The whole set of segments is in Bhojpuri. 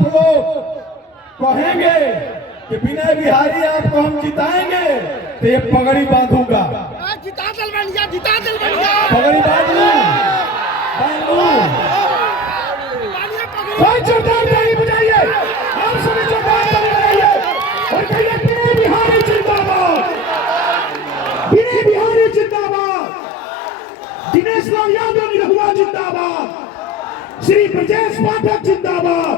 लोग कहेंगे कि विनय बिहारी आपको हम जिताएंगे तो ये पगड़ी बांधूंगा। पगड़ी बांध लूं, कोई जोरदार ताली बजाइए, आप सभी जोरदार ताली बजाइए और कहिए विनय बिहारी जिंदाबाद, विनय बिहारी जिंदाबाद, दिनेश लाल यादव निरहुआ जिंदाबाद, श्री ब्रजेश पाठक जिंदाबाद,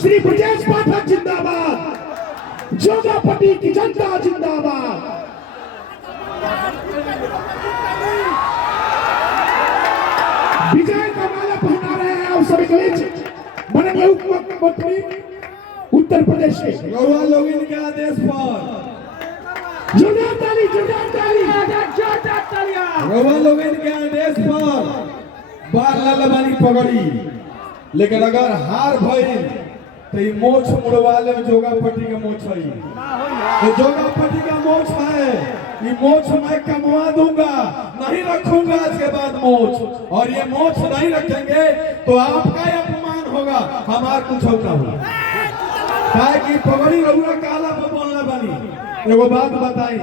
श्री ब्रजेश पाठक जिंदाबाद, जोगापट्टी की जनता जिंदाबाद। विजय का माला पहना रहे हैं आप सभी के बीच माननीय उप मुख्यमंत्री उत्तर प्रदेश के रउआ लोग इनके आदेश पर जोरदार ताली, जोरदार ताली, जोरदार तालियां। रउआ लोग इनके आदेश पर बार ललबानी पगड़ी, लेकिन अगर हार भइल तो ये मोछ मुड़वा ले, जोगापट्टी का मोछ है, तो जोगापट्टी का मोछ है, ये मोछ मैं कमवा दूंगा, नहीं रखूंगा आज के बाद मोछ, और ये मोछ नहीं रखेंगे तो आपका अपमान होगा, हमार कुछ ना होगा। काहे कि पगड़ी रउआ काला पर बोलना बनी। एगो बात बताई,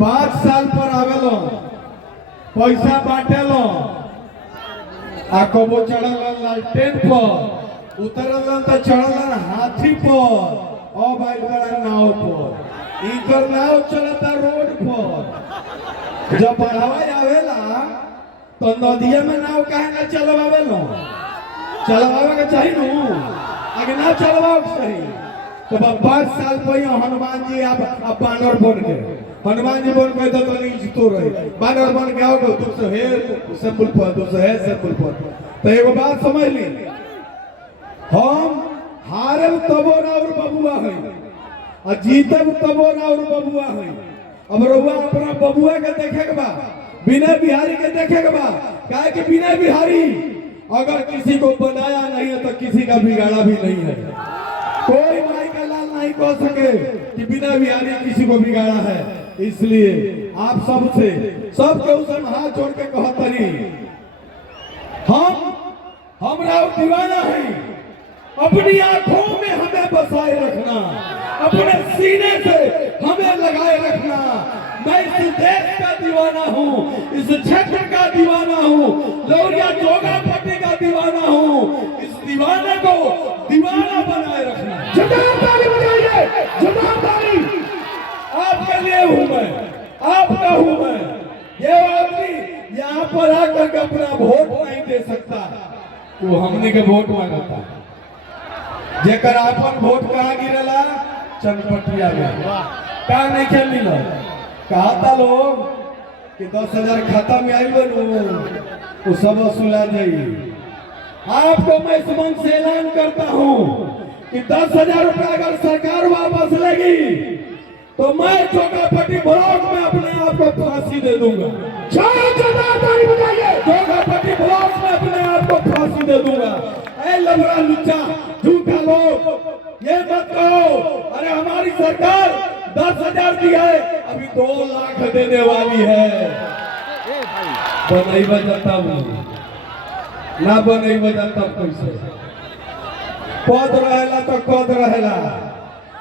5 साल पर आवेलो, पैसा बांटेलो, आ कबो चढ़ल लालटेन पर, उतरल तो चढ़ल हाथी पर, अब आइल बड़ा नाव पर, इनकर नाव चलता रोड पर। जब बढ़ावा आवेला तो नदिया में नाव काहे ना चलवावेलो, चलवावे के चाहिए नु, आगे ना चलवाओ सही। तो 5 साल पहले हनुमान जी आप बानर बन गए, हनुमान जी बन गए तो जीतो रहे, बानर बन गया हो दूसरे है सिंपल पर, दूसरे है सिंपल पर। तो एगो बात समझ ली, हम हारब तबो ना और बबुआ है, और जीतब तबो ना और बबुआ है। अब रउआ अपना बबुआ के देखे के बा, विनय बिहारी के देखे के बा, काहे कि विनय बिहारी अगर किसी को बनाया नहीं है तो किसी का बिगाड़ा भी नहीं है। कोई माई का लाल नहीं कह सके कि विनय बिहारी किसी को बिगाड़ा है। इसलिए आप सबसे सबके उसे हाथ जोड़ के कहतनी, हमरा दीवाना है, अपनी आंखों में हमें बसाए रखना, अपने सीने से हमें लगाए रखना। मैं इस देश का दीवाना हूँ, इस क्षेत्र का दीवाना हूँ, लौरिया जोगापट्टी का दीवाना हूँ। इस दीवाने को दीवाना बनाए रखना। जोरदार ताली बजाइए, जोरदार ताली। आपके लिए हूँ मैं, आपका हूँ मैं। ये आदमी यहाँ पर आकर के अपना वोट नहीं दे सकता, वो हमने के वोट मांगता। जेकर आपन वोट कहाँ गिरला, चनपटिया में का नहीं खेल मिला। कहा था लोग कि 10,000 खाता में आई बनू, वो सब वसूला जाइए। आपको मैं इस मंच से ऐलान करता हूँ कि 10,000 रुपया अगर सरकार वापस लेगी तो मैं जोगापट्टी ब्लॉक में अपने आप को फांसी दे दूंगा। जोगापट्टी ब्लॉक में अपने आप को फांसी दे दूंगा। ऐ लबड़ा लुच्चा झूठा लोग ये मत कहो, अरे हमारी सरकार 10,000 दी है, अभी 2 लाख देने वाली है। बनई बजाता ना, बनई बजाता कैसे पद रहेला तो कद रहेला।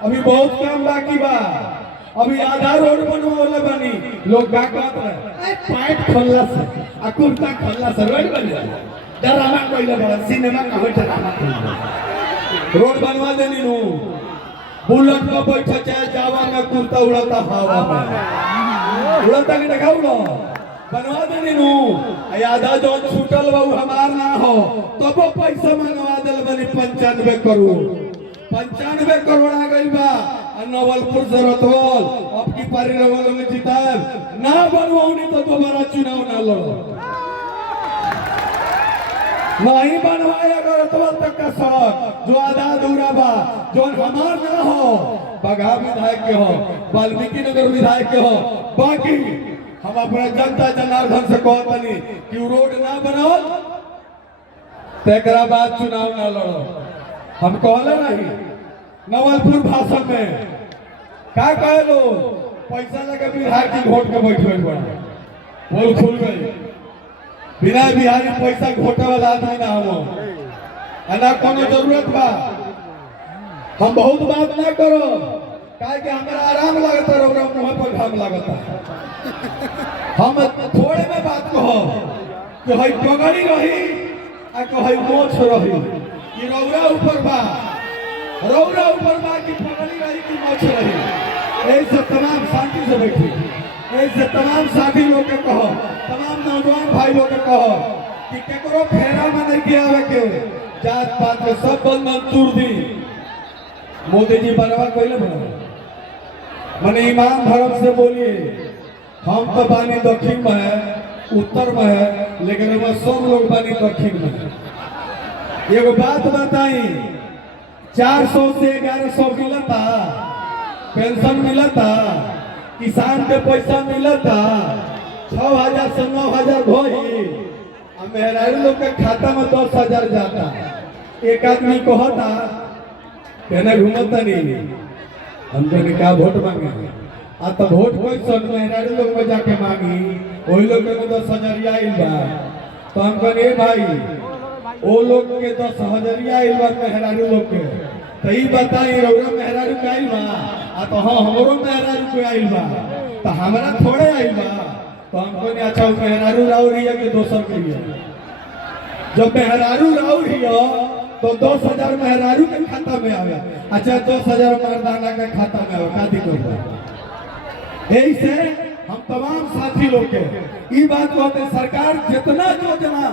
अभी बहुत काम बाकी बा, अभी आधा रोड बनवाले बानी। लोग का कहत रहे पैंट खोलला से आ कुर्ता खोलला से रोड बन जाए, ड्रामा कइले बड़ा, सिनेमा का हो ड्रामा कइले। रोड बनवा देनी नु, बुलेट में बैठे चाहे जावा में कुर्ता उड़ाता हवा में, उड़ाता के दिखाऊ लो, बनवा देनी नु। आधा जो छूटल बा हमार ना हो, तब वो पैसा मंगवा दिल बनी 95 करोड़। 95 करोड़ आ गई बा। नवलपुर से रतौल अब की पारी रवल में जिताए ना बनवाऊनी तो दोबारा चुनाव ना लड़ो। नहीं बनवाए अगर रतौल तक का सड़क जो आधा अधूरा बा, जो हमार ना हो, बघा विधायक के हो, वाल्मीकि नगर विधायक के हो, बाकी हम अपने जनता जनार्दन से कहतनी कि रोड ना बनाओ तेकरा बाद चुनाव ना लड़ो। हम कहले नहीं नवलपुर भाषण में क्या कहे लो, पैसा लगे विधायक की वोट के बैठे बड़ा बोल खुल गई। विनय बिहारी पैसा घोटे वाला आदमी ना हो, ना कोनो जरूरत बा। हम बहुत बात ना करो काहे कि हमरा आराम लगता रौरा मुंह पर घाम लगता। हम थोड़े में बात कहो कि हई पगड़ी रही आ कहीं मोछ रही कि रौरा ऊपर बा कि पगड़ी रही कि मोछ रही। ऐसे तमाम शांति से बैठी, ऐसे तमाम साथी लोग के कहो, तमाम नौजवान भाई लोग के कहो कि केकरो फेरा में नहीं के आवे के, जात पात के सब बंधन तोड़ दी। मोदी जी बरवा कोइले बना मने ईमान धर्म से बोलिए। हम तो बानी दक्षिण में है, उत्तर में है, लेकिन वो सब लोग बानी दक्षिण में। एगो बात बताई, 400 से 1100 मिलता, पेंशन मिलता, किसान के पैसा मिलता, 6000 से 9000 भई, मेहरारू लोग के खाता में 10,000 जाता। एक आदमी कहता कहना घूमता नहीं, हमको क्या वोट मांगे आ तो वोट कोई सन मेहरारू लोग में जाके मांगी, वही लोग के 10,000 आइल बा। तो हम कहे भाई वो लोग के 10,000 आइल बा मेहरारू लोग के, तो ये बताई रौरा मेहरारू के आइल बा आ तो हाँ हमरो मेहरारू के आइल बा, तो हमारा थोड़े आइल बा। तो हम कहे अच्छा मेहरारू राउर हिया के दोसर के हिया। जब मेहरारू राउर हिया तो 10,000 मेहरारू के खाता में आवे, अच्छा 10,000 मर्दाना के खाता में आवे, का दिक्कत है? यही से हम तमाम साथी लोग के ई बात कहते सरकार जितना योजना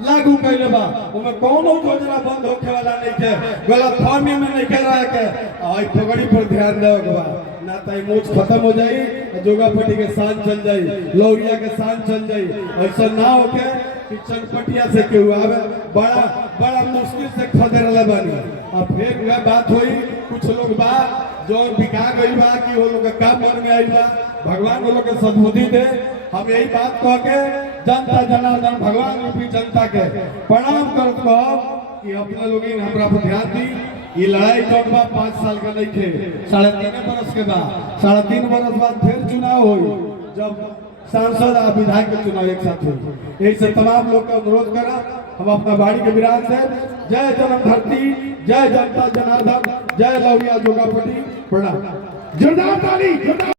लागू कैले बा उमे कोनो योजना बंद होखे वाला नहीं है, गलत फहमी में नहीं कर रहा है। आई पगड़ी पर ध्यान देवे के बा, ना तो मोच खत्म हो जाई, जोगापटी के शान चल जाई, लौरिया के शान चल जाई। ऐसा ना होके कि चनपटिया से केहू आवे बड़ा मुश्किल से खदेरले बानी। अब फिर वह बात हुई, कुछ लोग बा जो बिका गई बा कि वो लोग का मन में आई बा, भगवान वो लोग के सद्बुद्धि दे। हम यही बात कह के जनता जनार्दन भगवान रूपी जनता के प्रणाम करत कहब कि अपने लोग हमरा पर ध्यान दी। ये लड़ाई जौन बा 5 साल का नहीं थे, 3.5 बरस के बाद, 3.5 बरस बाद फिर चुनाव हुई, जब सांसद और विधायक के चुनाव एक साथ हुई। ऐसे तमाम लोग का अनुरोध करा हम अपना बाड़ी के विराज से जय जन्म धरती, जय जनता जनार्दन, जय लौरिया जोगापटी, प्रणाम। जोरदार ताली।